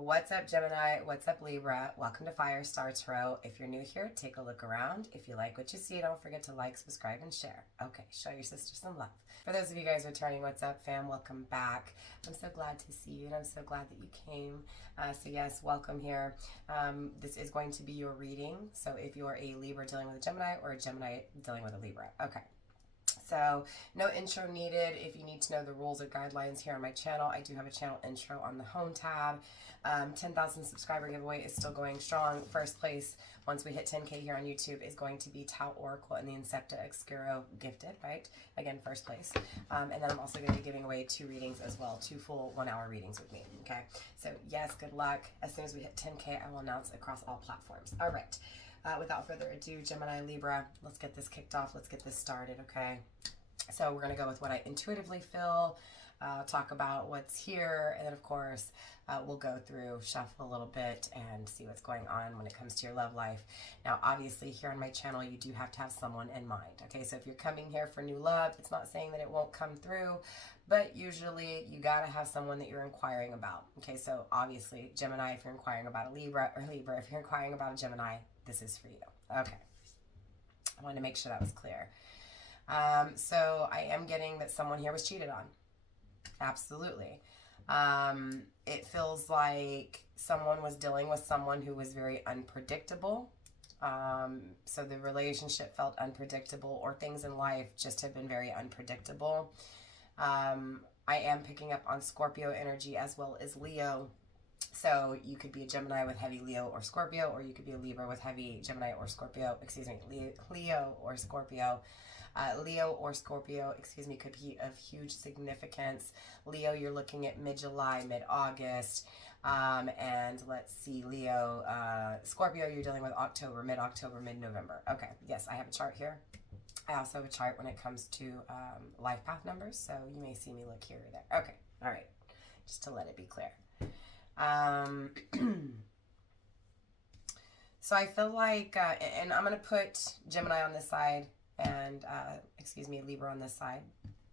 What's up, Gemini? What's up, Libra? Welcome to Firestar Tarot. If you're new here, take a look around. If you like what you see, don't forget to like, subscribe, and share. Okay, show your sister some love. For those of you guys returning, what's up, fam? Welcome back. I'm so glad to see you, and I'm so glad that you came. So yes, welcome here. This is going to be your reading. So if you're a Libra dealing with a Gemini or a Gemini dealing with a Libra. Okay. So no intro needed. If you need to know the rules or guidelines here on my channel, I do have a channel intro on the home tab. 10,000 subscriber giveaway is still going strong. First place, once we hit 10K here on YouTube, is going to be Tau Oracle and the Incepta Obscuro Gifted, right? Again, first place. And then I'm also going to be giving away 2 readings as well, 2 full 1-hour readings with me, okay? So yes, good luck. As soon as we hit 10K, I will announce across all platforms. All right. Without further ado, Gemini, Libra, let's get this kicked off. Let's get this started, okay? So we're going to go with what I intuitively feel, talk about what's here, and then, of course, we'll go through, shuffle a little bit, and see what's going on when it comes to your love life. Now, obviously, here on my channel, you do have to have someone in mind, okay? So if you're coming here for new love, it's not saying that it won't come through, but usually you got to have someone that you're inquiring about, okay? So obviously, Gemini, if you're inquiring about a Libra, or Libra, if you're inquiring about a Gemini, this is for you. Okay. I wanted to make sure that was clear. So I am getting that someone here was cheated on. Absolutely. It feels like someone was dealing with someone who was very unpredictable. So the relationship felt unpredictable, or things in life just have been very unpredictable. I am picking up on Scorpio energy as well as Leo. So you could be a Gemini with heavy Leo or Scorpio, or you could be a Libra with heavy Gemini or Scorpio, Leo or Scorpio. Leo or Scorpio, could be of huge significance. Leo, you're looking at mid-July, mid-August. And let's see, Leo, Scorpio, you're dealing with October, mid-October, mid-November. Okay, yes, I have a chart here. I also have a chart when it comes to life path numbers, so you may see me look here or there. Okay, all right, just to let it be clear. So I feel like, and I'm going to put Gemini on this side and, Libra on this side.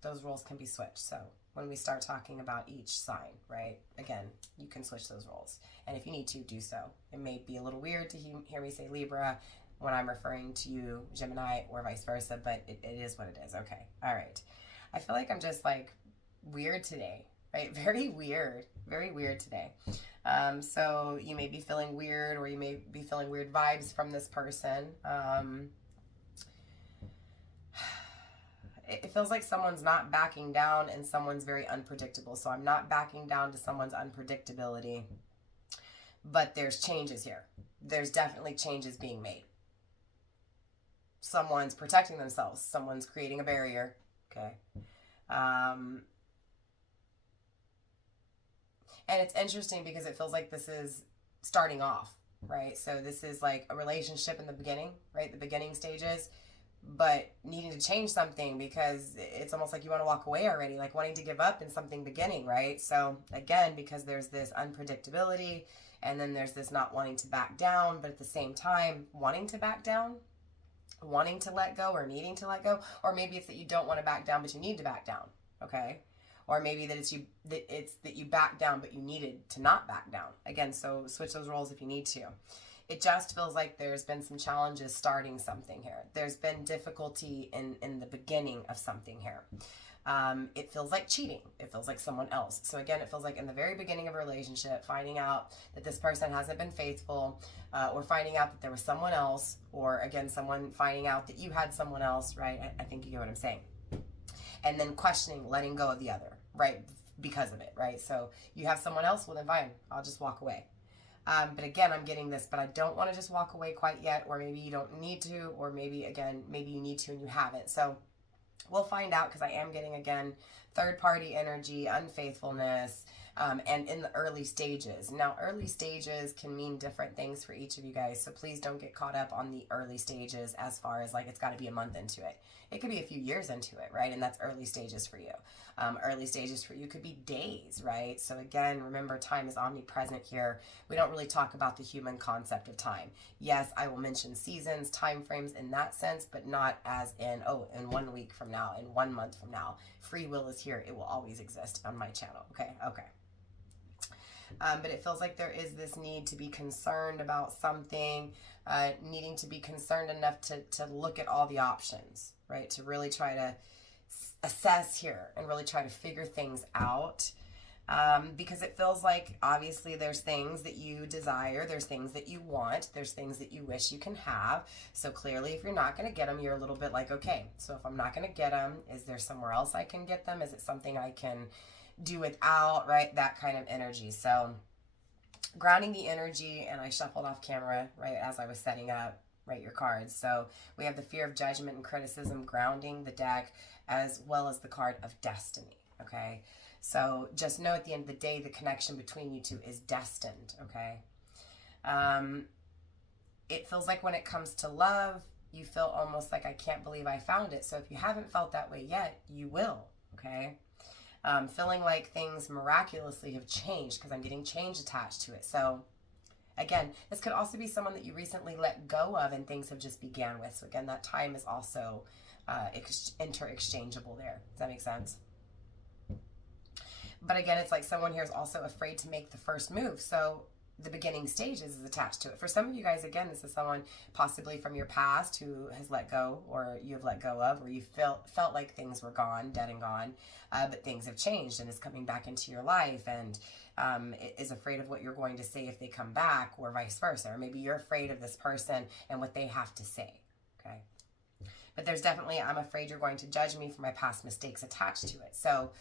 Those roles can be switched. So when we start talking about each sign, right, again, you can switch those roles. And if you need to, do so. It may be a little weird to hear me say Libra when I'm referring to you, Gemini, or vice versa, but it is what it is. Okay. All right. I feel like I'm just like weird today. Right? Very weird today. So you may be feeling weird, or you may be feeling weird vibes from this person. It feels like someone's not backing down, and someone's very unpredictable. So I'm not backing down to someone's unpredictability, but there's changes here. There's definitely changes being made. Someone's protecting themselves. Someone's creating a barrier. Okay. And it's interesting because it feels like this is starting off, right? So this is like a relationship in the beginning, right? The beginning stages, but needing to change something because it's almost like you want to walk away already, like wanting to give up in something beginning, right? So again, because there's this unpredictability, and then there's this not wanting to back down, but at the same time, wanting to back down, wanting to let go, or needing to let go, or maybe it's that you don't want to back down, but you need to back down, okay? Or maybe that it's that you back down, but you needed to not back down. Again, so switch those roles if you need to. It just feels like there's been some challenges starting something here. There's been difficulty in the beginning of something here. It feels like cheating. It feels like someone else. So again, it feels like in the very beginning of a relationship, finding out that this person hasn't been faithful, or finding out that there was someone else, or again, someone finding out that you had someone else, right? I think you get what I'm saying. And then questioning, letting go of the other, right? Because of it, right? So you have someone else, well then fine, I'll just walk away. But again, I'm getting this, but I don't want to just walk away quite yet, or maybe you don't need to, or maybe you need to and you haven't. So we'll find out, because I am getting, again, third party energy, unfaithfulness, and in the early stages. Now, early stages can mean different things for each of you guys, so please don't get caught up on the early stages as far as like it's got to be a month into it. It could be a few years into it, right? And that's early stages for you. Early stages for you could be days, right? So again, remember, time is omnipresent here. We don't really talk about the human concept of time. Yes, I will mention seasons, time frames in that sense, but not as in, oh, in 1 week from now, in 1 month from now. Free will is here. It will always exist on my channel, okay? Okay. But it feels like there is this need to be concerned about something, needing to be concerned enough to look at all the options, right? To really try to assess here and really try to figure things out. Because it feels like obviously there's things that you desire, there's things that you want, there's things that you wish you can have. So clearly if you're not going to get them, you're a little bit like, okay, so if I'm not going to get them, is there somewhere else I can get them? Is it something I can do without, right? That kind of energy. So grounding the energy, and I shuffled off camera right as I was setting up, right, your cards. So we have the fear of judgment and criticism grounding the deck, as well as the card of destiny, okay? So just know at the end of the day, the connection between you two is destined, okay? It feels like when it comes to love, you feel almost like, I can't believe I found it. So if you haven't felt that way yet, you will, okay? Feeling like things miraculously have changed, because I'm getting change attached to it. So again, this could also be someone that you recently let go of and things have just began with. So again, that time is also interchangeable there. Does that make sense? But again, it's like someone here is also afraid to make the first move. So the beginning stages is attached to it. For some of you guys, again, this is someone possibly from your past who has let go, or you have let go of, or you felt like things were gone, dead and gone, but things have changed and is coming back into your life, and is afraid of what you're going to say if they come back, or vice versa. Or maybe you're afraid of this person and what they have to say, okay? But there's definitely, I'm afraid you're going to judge me for my past mistakes attached to it. So,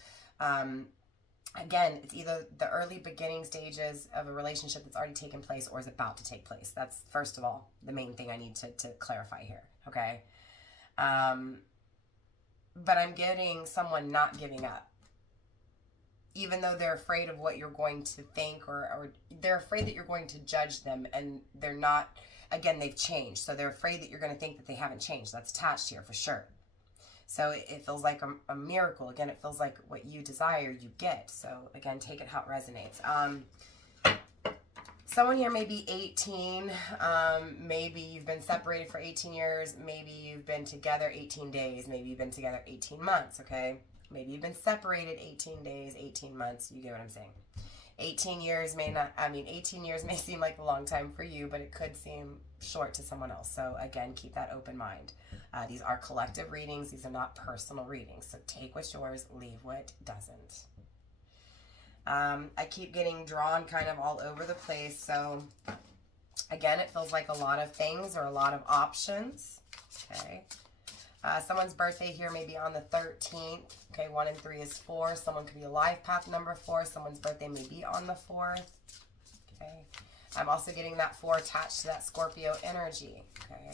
again, it's either the early beginning stages of a relationship that's already taken place or is about to take place. That's, first of all, the main thing I need to clarify here, okay? But I'm getting someone not giving up. Even though they're afraid of what you're going to think, or they're afraid that you're going to judge them, and they're not, again, they've changed. So they're afraid that you're going to think that they haven't changed. That's attached here for sure. So it feels like a miracle. Again, it feels like what you desire, you get. So again, take it how it resonates. Someone here may be 18. Maybe you've been separated for 18 years. Maybe you've been together 18 days. Maybe you've been together 18 months, okay? Maybe you've been separated 18 days, 18 months. You get what I'm saying. 18 years may not, 18 years may seem like a long time for you, but it could seem short to someone else. So again, keep that open mind. These are collective readings. These are not personal readings. So take what's yours, leave what doesn't. I keep getting drawn kind of all over the place. So again, it feels like a lot of things or a lot of options. Okay. Someone's birthday here may be on the 13th. Okay, 1 and 3 is 4. Someone could be a life path number 4. Someone's birthday may be on the 4th. Okay. I'm also getting that 4 attached to that Scorpio energy. Okay.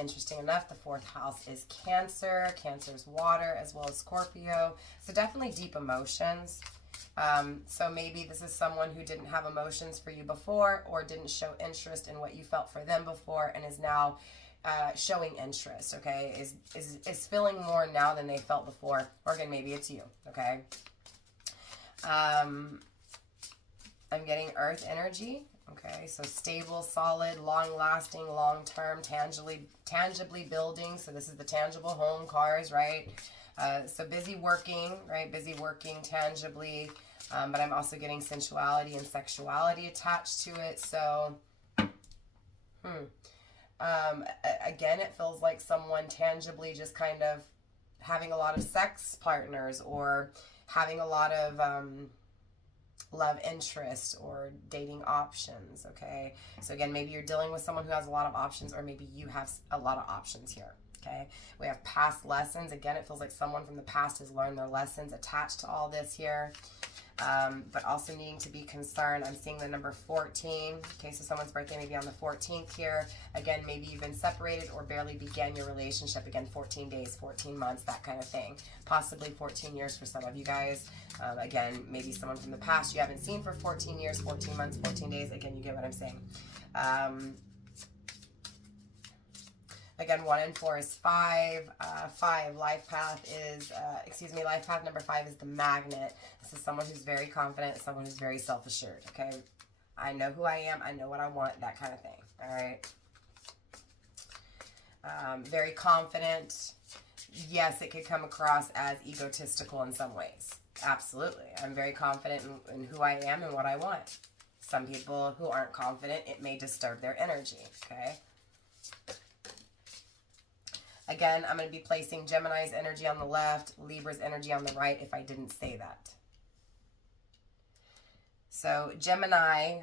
Interesting enough, the 4th house is Cancer. Cancer's water as well as Scorpio. So definitely deep emotions. So maybe this is someone who didn't have emotions for you before, or didn't show interest in what you felt for them before, and is now showing interest, okay, is feeling more now than they felt before. Or again, maybe it's you, okay. I'm getting earth energy, okay, so stable, solid, long-lasting, long-term, tangibly building. So this is the tangible home, cars, right? So busy working, right, busy working tangibly, but I'm also getting sensuality and sexuality attached to it. So, again, it feels like someone tangibly just kind of having a lot of sex partners, or having a lot of love interest or dating options, okay? So again, maybe you're dealing with someone who has a lot of options, or maybe you have a lot of options here, okay? We have past lessons. Again, it feels like someone from the past has learned their lessons attached to all this here. But also needing to be concerned. I'm seeing the number 14. Okay, so someone's birthday may be on the 14th here. Again, maybe you've been separated or barely began your relationship. Again, 14 days, 14 months, that kind of thing. Possibly 14 years for some of you guys. Again, maybe someone from the past you haven't seen for 14 years, 14 months, 14 days. Again, you get what I'm saying. Again, 1 and 4 is 5. 5, life path is, life path number 5 is the Magnet. This is someone who's very confident, someone who's very self-assured, okay? I know who I am, I know what I want, that kind of thing, all right? Very confident. Yes, it could come across as egotistical in some ways, Absolutely. I'm very confident in who I am and what I want. Some people who aren't confident, it may disturb their energy, okay? Again, I'm going to be placing Gemini's energy on the left, Libra's energy on the right if I didn't say that. So Gemini,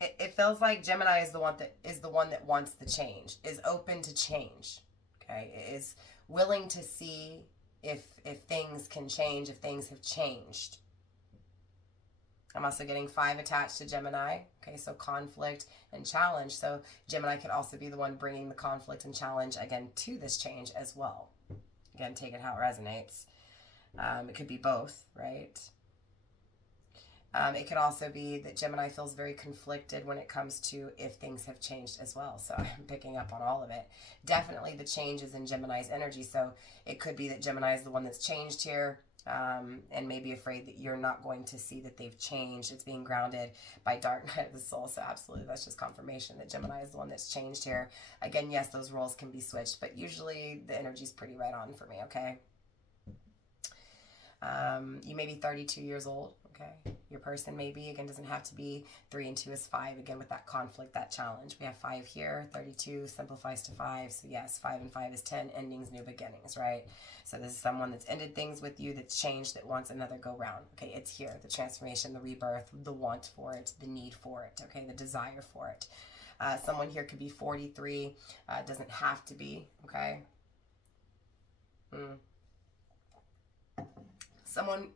it feels like Gemini is the one that wants the change, is open to change, okay? Is willing to see if things can change, if things have changed. I'm also getting 5 attached to Gemini. Okay, so conflict and challenge. So Gemini could also be the one bringing the conflict and challenge, again, to this change as well. Again, take it how it resonates. It could be both, right? It could also be that Gemini feels very conflicted when it comes to if things have changed as well. So I'm picking up on all of it. Definitely the change is in Gemini's energy. So it could be that Gemini is the one that's changed here. And maybe afraid that you're not going to see that they've changed. It's being grounded by dark night of the soul. So absolutely, that's just confirmation that Gemini is the one that's changed here. Again, yes, those roles can be switched, but usually the energy is pretty right on for me, okay? You may be 32 years old, okay? Your person maybe, again, doesn't have to be 3 and 2 is 5, again, with that conflict, that challenge. We have 5 here, 32 simplifies to 5. So yes, 5 and 5 is 10, endings, new beginnings, right? So this is someone that's ended things with you, that's changed, that wants another go round. Okay, it's here, the transformation, the rebirth, the want for it, the need for it, okay, the desire for it. Someone here could be 43, doesn't have to be, okay? Someone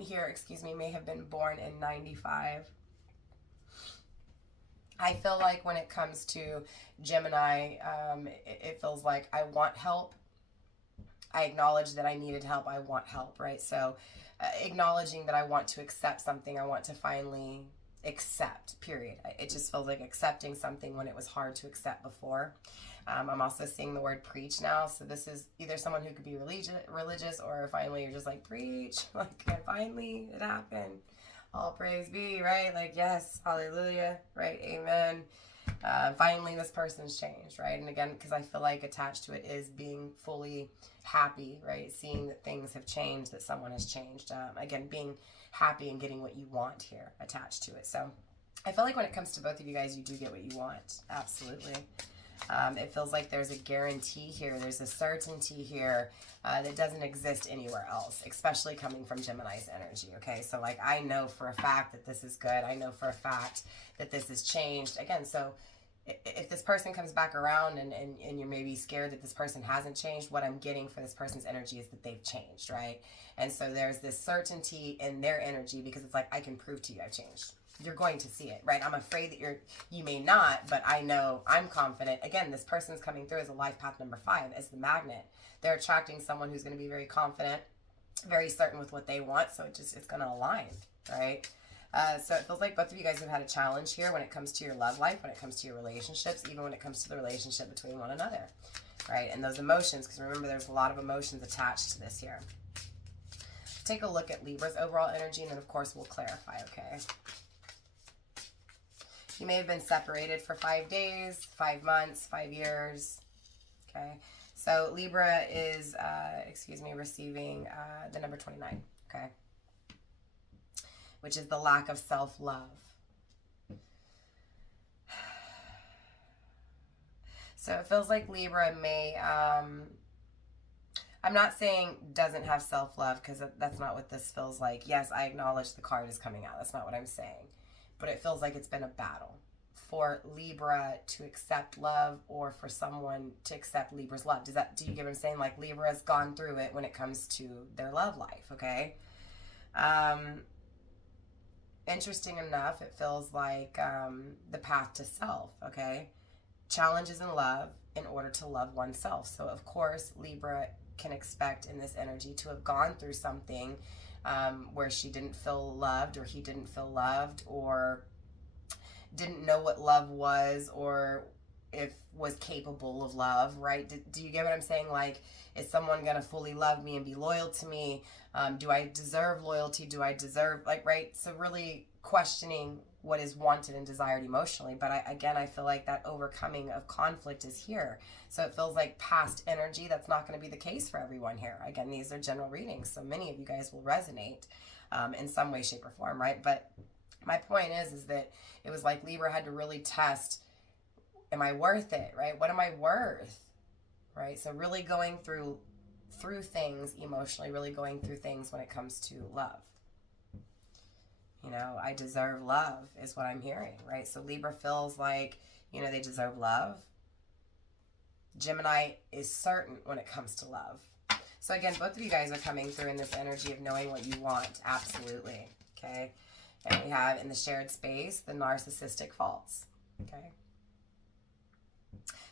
here, excuse me, may have been born in 95. I feel like when it comes to Gemini, it feels like I want help. I acknowledge that I needed help. I want help, right? So acknowledging that I want to accept something, I want to finally accept, period. It just feels like accepting something when it was hard to accept before. I'm also seeing the word preach now. So this is either someone who could be religious or finally you're just like, preach, like, finally it happened. All praise be, right? Like, yes, hallelujah, right? Amen. Finally, this person's changed, right? And again, because I feel like attached to it is being fully happy, right? Seeing that things have changed, that someone has changed. Again, being happy and getting what you want here attached to it. So I feel like when it comes to both of you guys, you do get what you want. Absolutely. It feels like there's a guarantee here. There's a certainty here that doesn't exist anywhere else, especially coming from Gemini's energy, okay? So, like, I know for a fact that this is good. I know for a fact that this has changed. Again, so if this person comes back around and you're maybe scared that this person hasn't changed, what I'm getting for this person's energy is that they've changed, right? And so there's this certainty in their energy because it's like, I can prove to you I've changed. You're going to see it, right? I'm afraid that you may not, but I know, I'm confident. Again, this person's coming through as a life path number 5, as the magnet. They're attracting someone who's going to be very confident, very certain with what they want. So it's going to align, right? So it feels like both of you guys have had a challenge here when it comes to your love life, when it comes to your relationships, even when it comes to the relationship between one another, right? And those emotions, because remember, there's a lot of emotions attached to this here. Take a look at Libra's overall energy, and then, of course, we'll clarify, okay? You may have been separated for 5 days, 5 months, 5 years, okay? So Libra is, receiving the number 29, okay? Which is the lack of self-love. So it feels like Libra may, I'm not saying doesn't have self-love, because that's not what this feels like. Yes, I acknowledge the card is coming out. That's not what I'm saying. But it feels like it's been a battle for Libra to accept love, or for someone to accept Libra's love. Do you get what I'm saying? Like, Libra's gone through it when it comes to their love life, okay? Interesting enough, it feels like the path to self, okay? Challenges in love in order to love oneself. So, of course, Libra can expect in this energy to have gone through something where she didn't feel loved, or he didn't feel loved, or didn't know what love was, or was capable of love, right? Do you get what I'm saying? Like, is someone gonna fully love me and be loyal to me? Do I deserve loyalty? Do I deserve, like, right? So really questioning what is wanted and desired emotionally. But I feel like that overcoming of conflict is here. So it feels like past energy. That's not going to be the case for everyone here. Again, these are general readings, so many of you guys will resonate in some way, shape, or form, right? But my point is that it was like Libra had to really test, am I worth it, right? What am I worth, right? So really going through things emotionally, really going through things when it comes to love. You know, I deserve love is what I'm hearing, right? So Libra feels like, you know, they deserve love. Gemini is certain when it comes to love. So again, both of you guys are coming through in this energy of knowing what you want. Absolutely. Okay. And we have in the shared space, the narcissistic faults. Okay.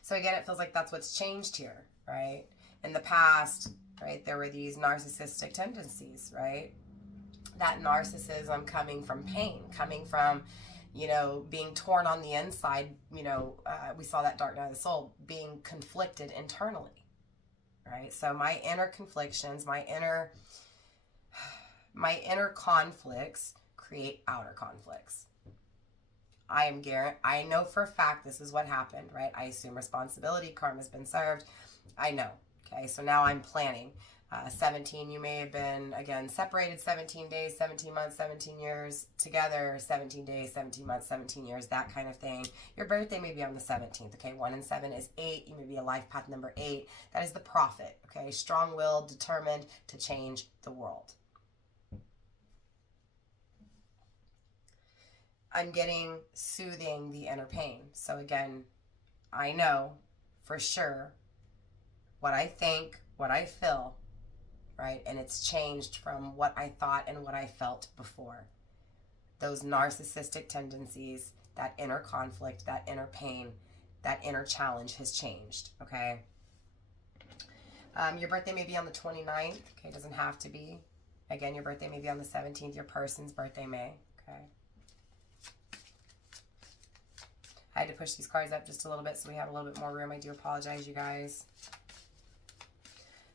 So again, it feels like that's what's changed here, right? In the past, right, there were these narcissistic tendencies, right? That narcissism coming from pain, coming from, you know, being torn on the inside, you know, we saw that dark night of the soul, being conflicted internally, right? So my inner conflictions, my inner conflicts create outer conflicts. I know for a fact this is what happened, right? I assume responsibility, karma's been served. I know, okay? So now I'm planning. 17, you may have been, again, separated 17 days, 17 months, 17 years, together 17 days, 17 months, 17 years, that kind of thing. Your birthday may be on the 17th, okay? 1 and 7 is 8. You may be a life path number 8. That is the prophet, okay? Strong-willed, determined to change the world. I'm getting soothing the inner pain. So again, I know for sure what I think, what I feel, right? And it's changed from what I thought and what I felt before. Those narcissistic tendencies, that inner conflict, that inner pain, that inner challenge has changed, okay? Your birthday may be on the 29th, okay? It doesn't have to be. Again, your birthday may be on the 17th. Your person's birthday may, okay? I had to push these cards up just a little bit so we have a little bit more room. I do apologize, you guys.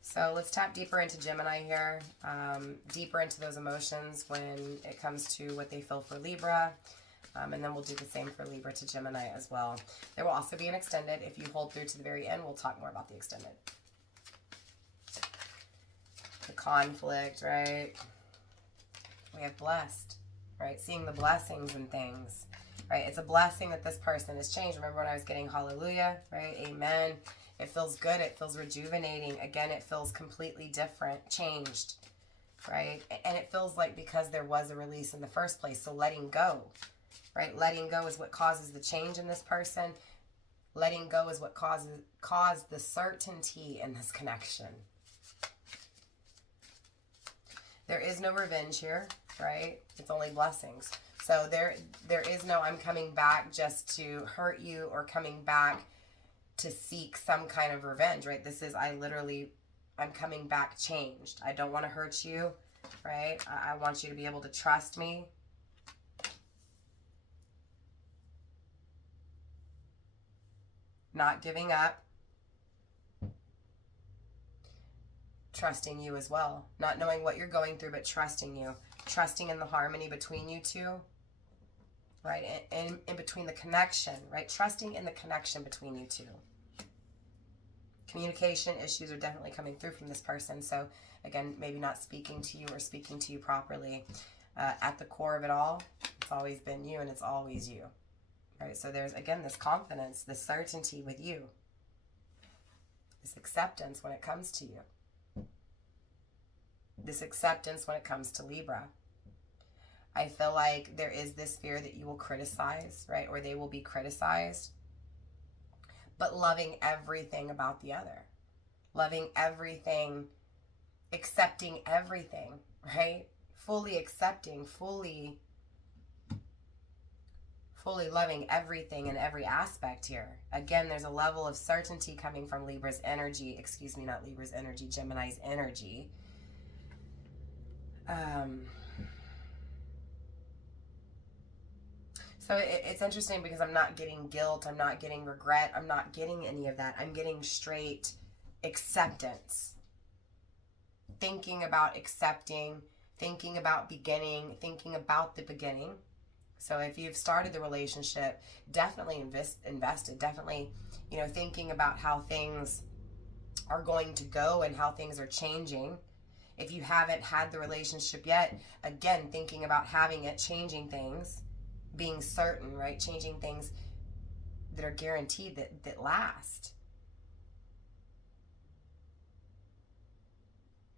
So let's tap deeper into Gemini here, deeper into those emotions when it comes to what they feel for Libra. And then we'll do the same for Libra to Gemini as well. There will also be an extended. If you hold through to the very end, we'll talk more about the extended. The conflict, right? We have blessed, right? Seeing the blessings and things, right? It's a blessing that this person has changed. Remember when I was getting hallelujah, right? Amen. It feels good. It feels rejuvenating. Again, it feels completely different, changed, right? And it feels like because there was a release in the first place. So letting go, right? Letting go is what causes the change in this person. Letting go is what caused the certainty in this connection. There is no revenge here, right? It's only blessings. So there is no I'm coming back just to hurt you or coming back to seek some kind of revenge, right? This is, I'm coming back changed. I don't want to hurt you, right? I want you to be able to trust me. Not giving up. Trusting you as well. Not knowing what you're going through, but trusting you. Trusting in the harmony between you two, right? And in between the connection, right? Trusting in the connection between you two. Communication issues are definitely coming through from this person. So again, maybe not speaking to you or speaking to you properly. At the core of it all, it's always been you and it's always you, right? So there's, again, this confidence, this certainty with you, this acceptance when it comes to you, this acceptance when it comes to Libra. I feel like there is this fear that you will criticize, right? Or they will be criticized. But loving everything about the other. Loving everything, accepting everything, right? Fully accepting, fully loving everything in every aspect here. Again, there's a level of certainty coming from Libra's energy. Excuse me, not Libra's energy, Gemini's energy. So So it's interesting because I'm not getting guilt, I'm not getting regret, I'm not getting any of that. I'm getting straight acceptance. Thinking about accepting, thinking about beginning, thinking about the beginning. So if you've started the relationship, definitely invested, definitely, thinking about how things are going to go and how things are changing. If you haven't had the relationship yet, again, thinking about having it, changing things, being certain, right? Changing things that are guaranteed, that last.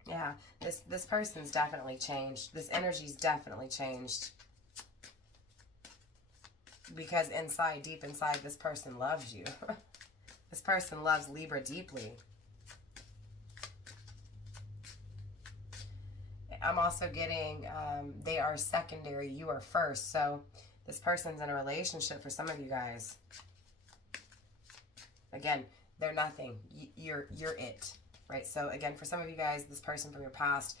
Yeah, this person's definitely changed. This energy's definitely changed. Because deep inside, this person loves you. This person loves Libra deeply. I'm also getting, they are secondary, you are first. So this person's in a relationship for some of you guys. Again, they're nothing. You're it. Right? So again, for some of you guys, this person from your past,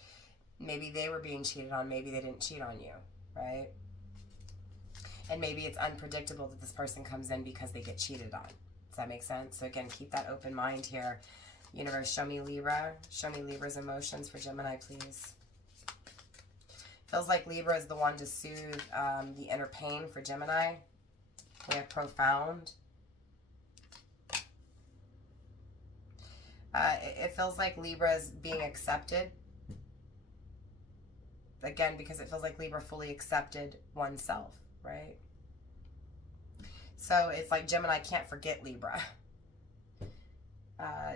maybe they were being cheated on, maybe they didn't cheat on you, right? And maybe it's unpredictable that this person comes in because they get cheated on. Does that make sense? So again, keep that open mind here. Universe, show me Libra. Show me Libra's emotions for Gemini, please. Feels like Libra is the one to soothe the inner pain for Gemini. We have profound. It feels like Libra is being accepted. Again, because it feels like Libra fully accepted oneself, right? So it's like Gemini can't forget Libra.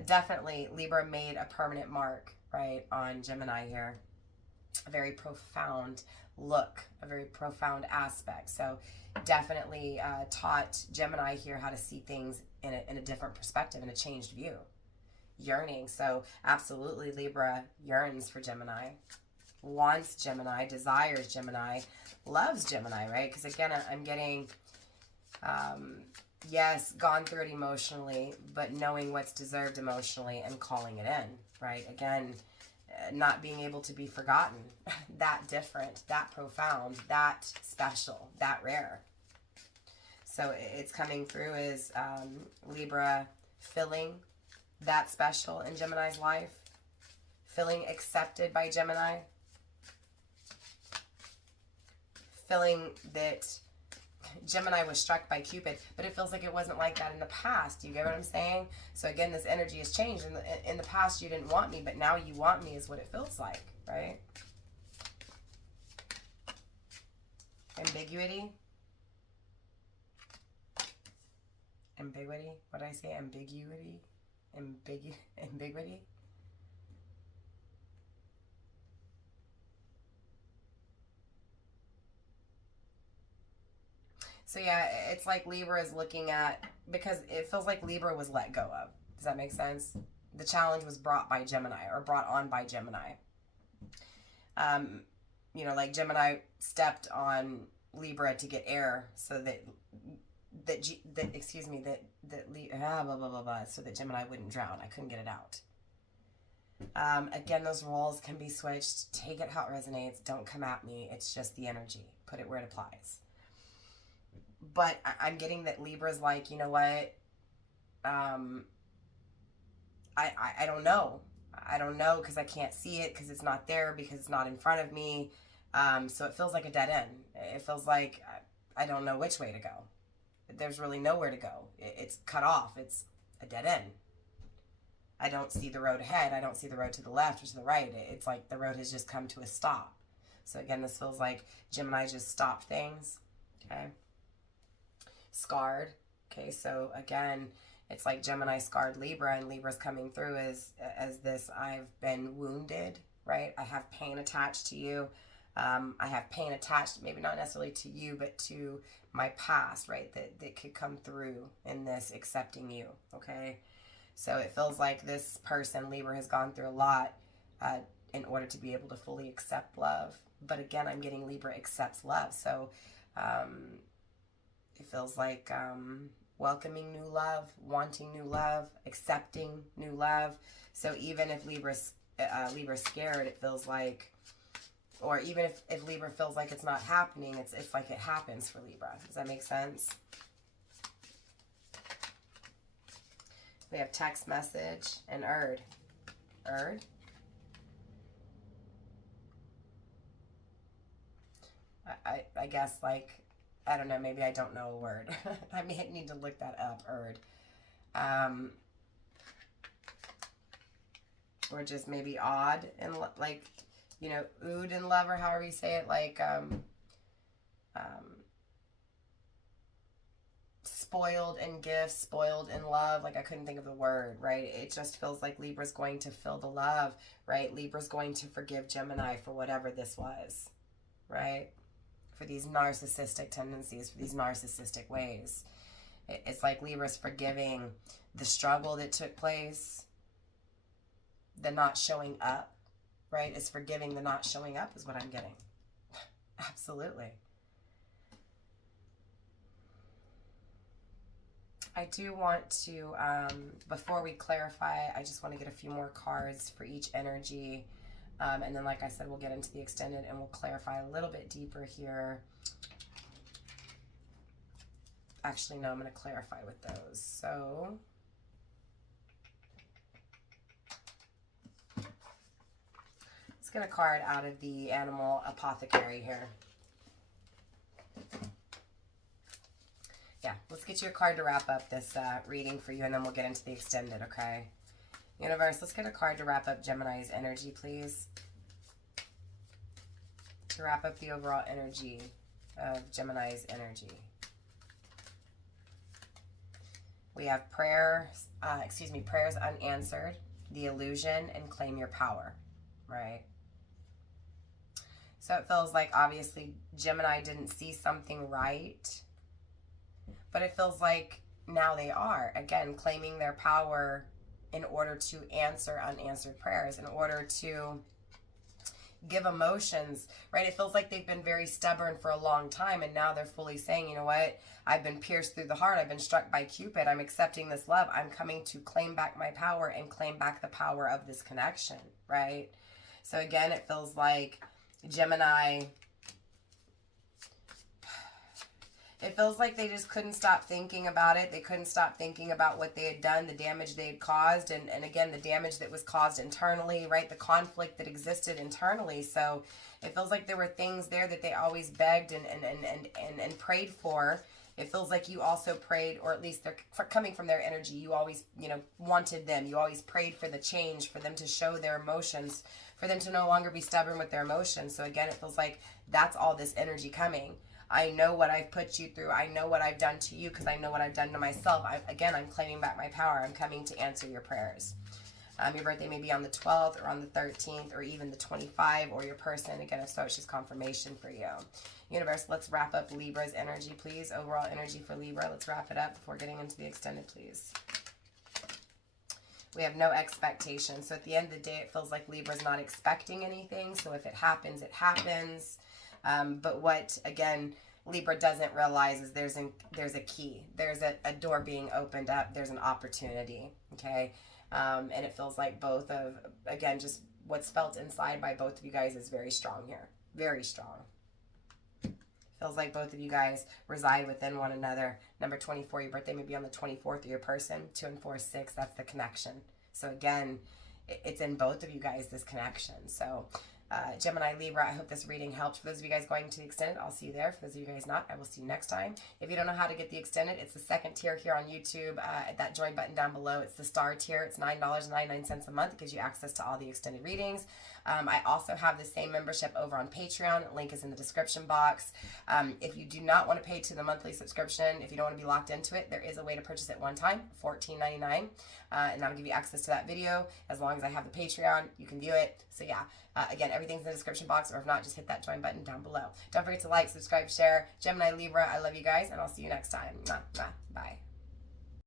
Definitely Libra made a permanent mark, right, on Gemini here. A very profound look, a very profound aspect. So definitely taught Gemini here how to see things in a different perspective, in a changed view. Yearning. So absolutely Libra yearns for Gemini, wants Gemini, desires Gemini, loves Gemini, right? Because again, I'm getting, yes, gone through it emotionally, but knowing what's deserved emotionally and calling it in, right? Again, not being able to be forgotten, that different, that profound, that special, that rare. So it's coming through as Libra feeling that special in Gemini's life, feeling accepted by Gemini, feeling that Gemini was struck by Cupid, but it feels like it wasn't like that in the past. You get what I'm saying? So again, this energy has changed. In the past, you didn't want me, but now you want me is what it feels like, right? Ambiguity. Ambiguity. What did I say? Ambiguity. Ambiguity. So yeah, it's like Libra is looking at, because it feels like Libra was let go of. Does that make sense? The challenge was brought by Gemini, or brought on by Gemini. Like Gemini stepped on Libra to get air so that so that Gemini wouldn't drown. I couldn't get it out. Again, those roles can be switched. Take it how it resonates. Don't come at me. It's just the energy. Put it where it applies. But I'm getting that Libra's like, you know what? I don't know. I don't know because I can't see it, because it's not there, because it's not in front of me. So it feels like a dead end. It feels like I don't know which way to go. There's really nowhere to go. It's cut off. It's a dead end. I don't see the road ahead. I don't see the road to the left or to the right. It's like the road has just come to a stop. So again, this feels like Gemini just stopped things. Okay. Scarred. Okay, so again, it's like Gemini scarred Libra, and Libra's coming through as this, I've been wounded, right? I have pain attached to you. I have pain attached, maybe not necessarily to you, but to my past, right? That could come through in this accepting you, okay? So it feels like this person, Libra, has gone through a lot in order to be able to fully accept love. But again, I'm getting Libra accepts love. So it feels like welcoming new love, wanting new love, accepting new love. So even if Libra's scared, it feels like Or even if Libra feels like it's not happening, it's like it happens for Libra. Does that make sense? We have text message and Erd. Erd. I guess, like, I don't know, maybe I don't know a word. I may need to look that up, Erd. Or just maybe odd and, like, you know, ood in love, or however you say it, like, spoiled in gifts, spoiled in love. Like, I couldn't think of the word, right? It just feels like Libra's going to feel the love, right? Libra's going to forgive Gemini for whatever this was, right? For these narcissistic tendencies, for these narcissistic ways. It's like Libra's forgiving the struggle that took place, the not showing up, right? It's forgiving the not showing up is what I'm getting. Absolutely. I do want to, before we clarify, I just want to get a few more cards for each energy. And then, like I said, we'll get into the extended and we'll clarify a little bit deeper here. Actually, no, I'm going to clarify with those. So, let's get a card out of the animal apothecary here. Yeah, let's get you a card to wrap up this reading for you, and then we'll get into the extended, okay? Universe, let's get a card to wrap up Gemini's energy, please. To wrap up the overall energy of Gemini's energy. We have prayers unanswered, the illusion, and claim your power, right? So it feels like, obviously, Gemini didn't see something right, but it feels like now they are, again, claiming their power in order to answer unanswered prayers, in order to give emotions, right? It feels like they've been very stubborn for a long time, and now they're fully saying, you know what? I've been pierced through the heart. I've been struck by Cupid. I'm accepting this love. I'm coming to claim back my power and claim back the power of this connection, right? So again, it feels like Gemini, it feels like they just couldn't stop thinking about it. They couldn't stop thinking about what they had done, the damage they had caused, and again, the damage that was caused internally, right? The conflict that existed internally. So it feels like there were things there that they always begged and prayed for. It feels like you also prayed, or at least they're coming from their energy. You always, you know, wanted them. You always prayed for the change, for them to show their emotions, for them to no longer be stubborn with their emotions. So again, it feels like that's all this energy coming. I know what I've put you through. I know what I've done to you because I know what I've done to myself. I'm claiming back my power. I'm coming to answer your prayers. Your birthday may be on the 12th or on the 13th or even the 25, or your person. Again, if so, it's just confirmation for you. Universe, let's wrap up Libra's energy, please. Overall energy for Libra. Let's wrap it up before getting into the extended, please. We have no expectation. So at the end of the day, it feels like Libra's not expecting anything. So if it happens, it happens. But what, again, Libra doesn't realize is there's a key. There's a door being opened up. There's an opportunity, okay? And it feels like both of, again, just what's felt inside by both of you guys is very strong here. Very strong. Feels like both of you guys reside within one another. Number 24, your birthday may be on the 24th of your person. 2 and 4 is 6, that's the connection. So again, it's in both of you guys, this connection. So Gemini, Libra, I hope this reading helped. For those of you guys going to the extended, I'll see you there. For those of you guys not, I will see you next time. If you don't know how to get the extended, it's the second tier here on YouTube. That join button down below, it's the star tier. It's $9.99 a month. It gives you access to all the extended readings. I also have the same membership over on Patreon. Link is in the description box. If you do not want to pay to the monthly subscription, if you don't want to be locked into it, there is a way to purchase it one time, $14.99. And that'll give you access to that video. As long as I have the Patreon, you can view it. So yeah, again, everything's in the description box, or if not, just hit that join button down below. Don't forget to like, subscribe, share. Gemini, Libra, I love you guys, and I'll see you next time. Mwah, mwah.